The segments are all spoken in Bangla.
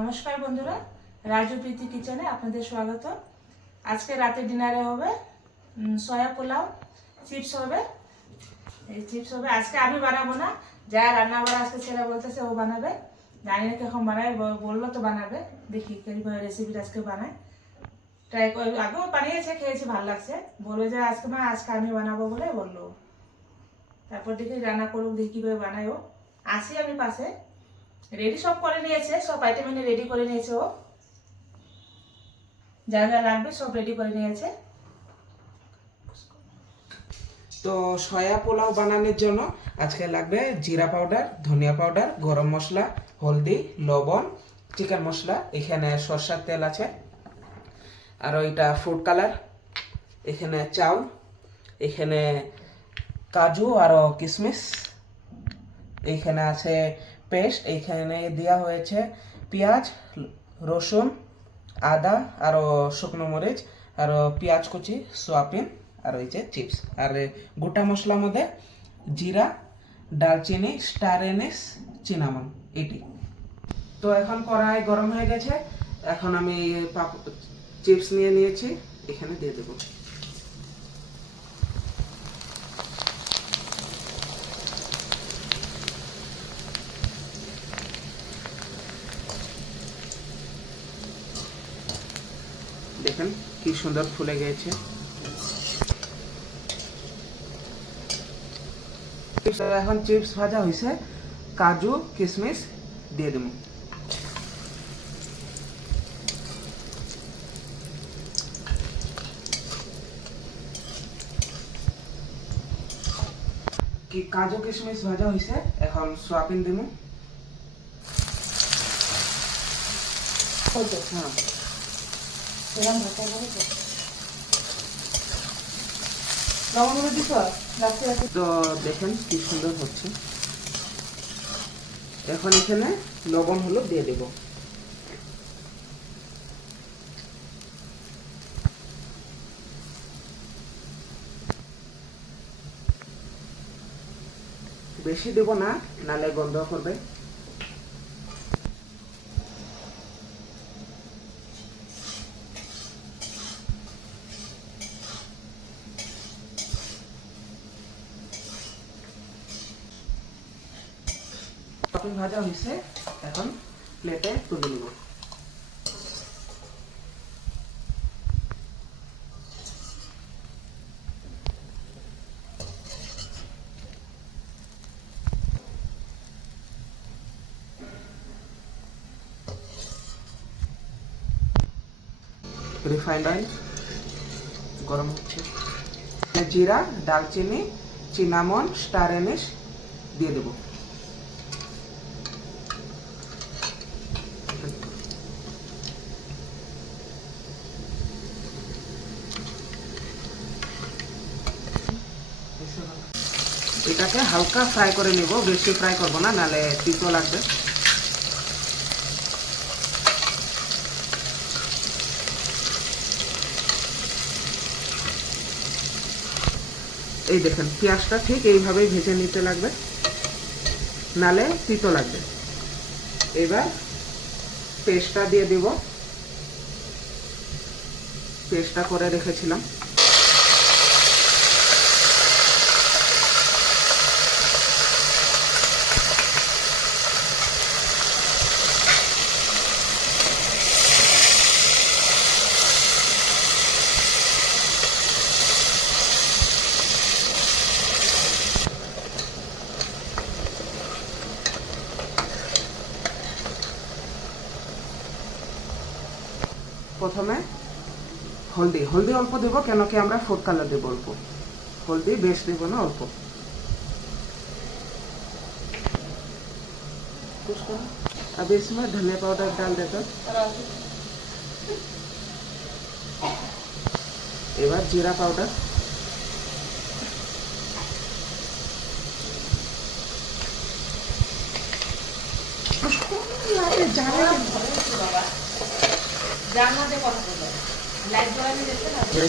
নমস্কার বন্ধুরা, রাজু প্রীতি কিচেনে আপনাদের স্বাগত। আজকে রাতে ডিনারে হবে সয়া পোলাও, চিপস হবে। এই চিপস হবে আজকে আমি বানাবো না, যা রান্না বাড়া আজকে ছেলে বলতেছে ও বানাবে। জানি না কখন বানায়, বললো তো বানাবে। দেখি কিভাবে রেসিপিটা আজকে বানায়, ট্রাই করে। আগেও বানিয়েছে, খেয়েছি, ভালো লাগছে। বলবে যে আজকে মা আজকে আমি বানাবো বলে বললো। তারপর দেখি রান্না করুক, দেখি কীভাবে বানায় ও। আসি আমি পাশে, রেডি সব করে নিয়েছে, সব আইটেম এনে রেডি করে নিয়েছে ও। যা যা লাগবে সব রেডি করে নিয়েছে। তো সয়া পোলাও বানানোর জন্য আজকে লাগবে জিরা পাউডার, ধনিয়া পাউডার, গরম মশলা, হলদি, লবণ, চিকেন মশলা, এখানে সরষের তেল আছে, আর ওইটা ফুড কালার, এখানে চাউল, এখানে কাজু আর কিশমিশ, এইখানে আছে পেস্ট, এইখানে দেওয়া হয়েছে পেঁয়াজ, রসুন, আদা আর শুকনো মরিচ আর পেঁয়াজ কুচি, সোয়াবিন আর ওই যে চিপস। আর গোটা মশলার মধ্যে জিরা, দারচিনি, স্টার এনিস, চিনামন, এটি। তো এখন কড়াই গরম হয়ে গেছে, এখন আমি চিপস নিয়ে নিয়েছি, এখানে দিয়ে দেবো। দেখেন কি সুন্দর ফুলে গেছে। এখন চিপস ভাজা হয়েছে, কাজু কিশমিশ দিয়ে দেব। কি কাজু কিশমিশ ভাজা হয়েছে, এখন সোয়াবিন দেব। হ্যাঁ, তো দেখেন কি সুন্দর হচ্ছে। এখন এখানে লবণ হলুদ দিয়ে দেব। বেশি দেব না, নালে গন্ধ করবে। ভাজা হয়েছে, এখন প্লেটে তুলে নেব। রিফাইন্ড অয়েল গরম হচ্ছে, জিরা, দারচিনি, চিনামন, স্টার এনিস দিয়ে দেব। এটাকে হালকা ফ্রাই করে নেব, বেশি ফ্রাই করব না, নালে তিতো লাগবে। এই দেখেন পেঁয়াজটা ঠিক এইভাবেই ভেজে নিতে লাগবে, নালে তিতো লাগবে। এবার পেস্টটা দিয়ে দিব, পেস্টটা করে রেখেছিলাম। প্রথমে হলদি অল্প দেব, কেন কি আমরা ফুড কালার দেবো অল্প, হলদি বেশ দেব না, অল্প। अब इसमें धनिया पाउडर डाल देता, এবার জিরা পাউডার,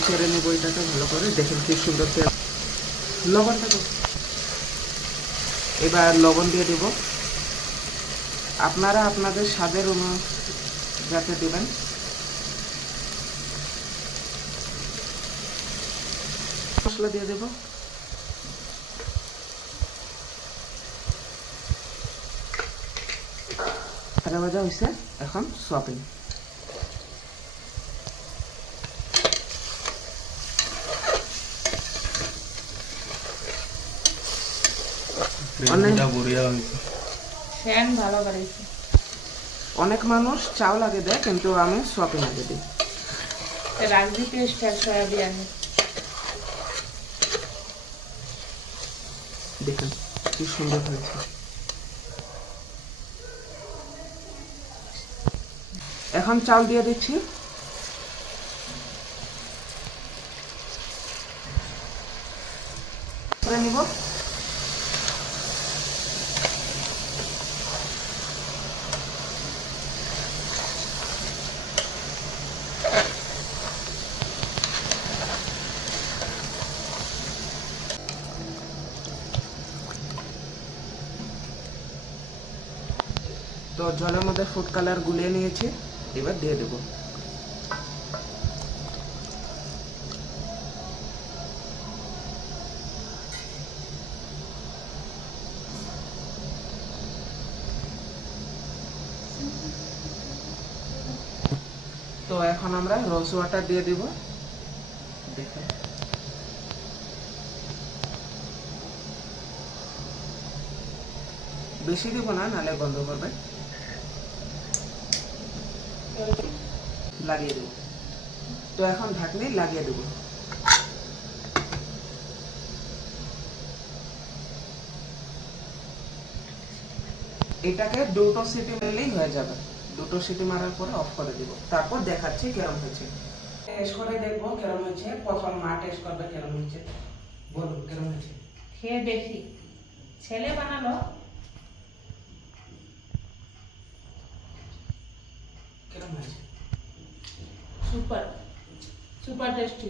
ছেড়ে নেব এটাকে ভালো করে। দেখেন কি সুন্দর তেল। লবণটা দেব, এবার লবণ দিয়ে দেব। আপনারা আপনাদের স্বাদের যাতে দেবেন। মশলা দিয়ে দেব। ভাজা ভাজা হয়েছে, এখন সয়াবিন। ফ্যান ভালো বাড়িয়েছে। অনেক মানুষ চাউল আগে দেয়, কিন্তু আমি সয়াবিন আগে দিই। রাখবি টেস্ট আর সয়াবিন। দেখুন কি সুন্দর হয়েছে। এখন চাল দিয়ে দিচ্ছি। করে নিব। তো জলের মধ্যে ফুড কালার গুলিয়ে নিয়েছি, এবার দিয়ে দেব। তো এখন আমরা রোজ ওয়াটার দিয়ে দিব। দেখুন বেশি দিব না, নালে বন্ধ করবে। লাগিয়ে দেব। তো এখন ঢাকনি লাগিয়ে দেব। এটাকে দুটো সিটি মারলেই হয়ে যাবে। দুটো সিটি মারার পরে অফ করে দিব, তারপর দেখাচ্ছি কেরম হয়েছে। টেস্ট করে দেখবো কেরম হয়েছে। প্রথম মা টেস্ট করবে কেরম হয়েছে। বলুন কেরম হয়েছে। খেয়ে দেখি। ছেলে বানালো। কেরম হয়েছে? Super super tasty.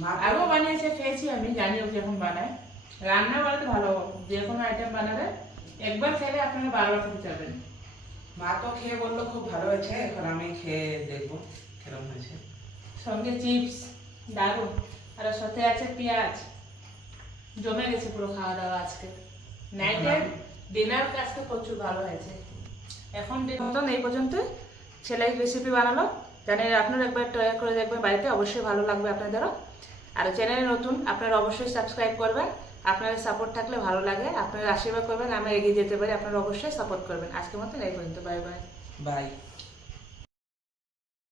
মা আরও বানিয়েছে, খেয়েছি আমি, জানি ও যখন বানায়। রান্না বাড়াতে ভালো, যে কোনো আইটেম বানাবে একবার খেলে আপনারা বারবার খেতে চাইবেন। মা তো খেয়ে বললো খুব ভালো হয়েছে, এখন আমি খেয়ে দেখবো কেরম হয়েছে। সঙ্গে চিপস দারুণ, আর সাথে আছে পেঁয়াজ। জমে গেছে পুরো খাওয়া দাওয়া আজকে। নাইটের ডিনার আজকে প্রচুর ভালো হয়েছে। এখন মতন এই পর্যন্ত ছেলে রেসিপি বানালো। জানি আপনারা একবার ট্রাই করে দেখবেন বাড়িতে, অবশ্যই ভালো লাগবে আপনাদেরও। আর চ্যানেলে নতুন আপনারা অবশ্যই সাবস্ক্রাইব করবেন। আপনাদের সাপোর্ট থাকলে ভালো লাগে, আপনারা আশীর্বাদ করবেন, আমরা এগিয়ে যেতে পারি। আপনারা অবশ্যই সাপোর্ট করবেন। আজকের মতন এই পর্যন্ত। Bye bye. বাই।